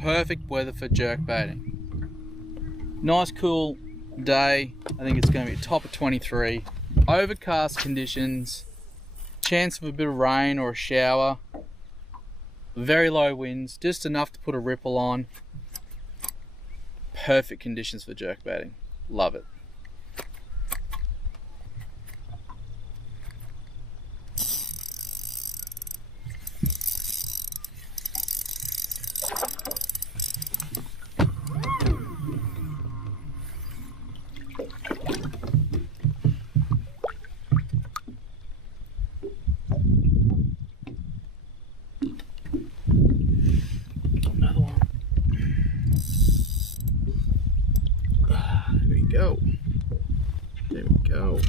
perfect weather for jerk baiting. Nice cool day. I think it's going to be a top of 23. Overcast conditions, chance of a bit of rain or a shower, very low winds, just enough to put a ripple on. Perfect conditions for jerk baiting. Love it. Another one. There we go. There we go.